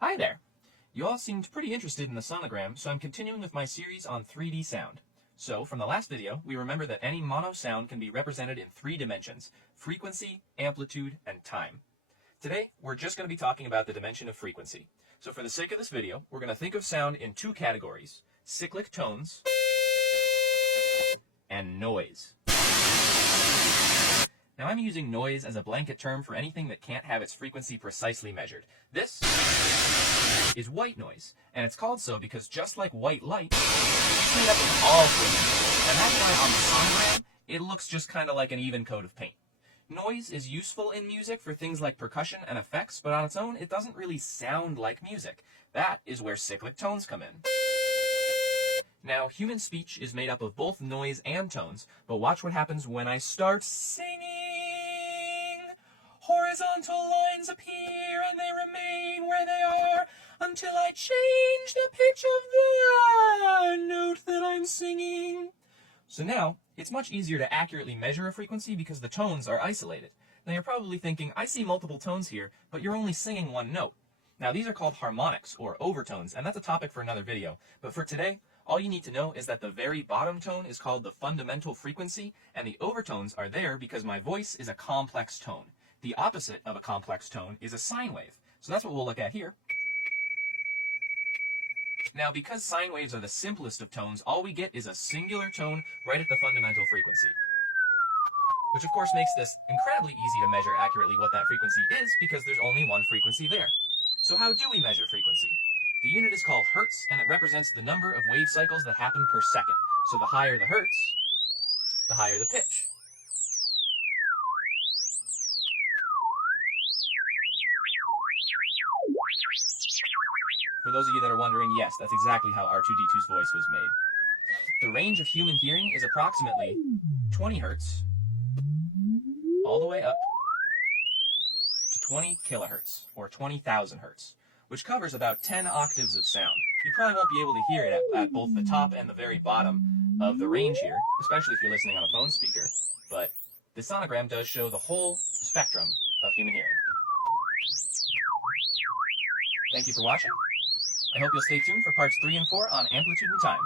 Hi there! You all seemed pretty interested in the sonogram, so I'm continuing with my series on 3D sound. So, from the last video, we remember that any mono sound can be represented in 3 dimensions: frequency, amplitude, and time. Today, we're just going to be talking about the dimension of frequency. So for the sake of this video, we're going to think of sound in 2 categories: cyclic tones and noise. Now I'm using noise as a blanket term for anything that can't have its frequency precisely measured. This is white noise, and it's called so because just like white light, it's made up of all frequencies, and that's why on the sonogram, it looks just kind of like an even coat of paint. Noise is useful in music for things like percussion and effects, but on its own, it doesn't really sound like music. That is where cyclic tones come in. Now, human speech is made up of both noise and tones, but watch what happens when I start singing. Horizontal lines appear and they remain where they are until I change the pitch of the note that I'm singing. So now, it's much easier to accurately measure a frequency because the tones are isolated. Now you're probably thinking, I see multiple tones here, but you're only singing one note. Now these are called harmonics, or overtones, and that's a topic for another video. But for today, all you need to know is that the very bottom tone is called the fundamental frequency, and the overtones are there because my voice is a complex tone. The opposite of a complex tone is a sine wave. So that's what we'll look at here. Now, because sine waves are the simplest of tones, all we get is a singular tone right at the fundamental frequency. Which of course makes this incredibly easy to measure accurately what that frequency is because there's only one frequency there. So how do we measure frequency? The unit is called hertz, and it represents the number of wave cycles that happen per second. So the higher the hertz, the higher the pitch. For those of you that are wondering, yes, that's exactly how R2-D2's voice was made. The range of human hearing is approximately 20 hertz, all the way up to 20 kilohertz, or 20,000 hertz, which covers about 10 octaves of sound. You probably won't be able to hear it at both the top and the very bottom of the range here, especially if you're listening on a phone speaker, but the sonogram does show the whole spectrum of human hearing. Thank you for watching. I hope you'll stay tuned for parts 3 and 4 on amplitude and time.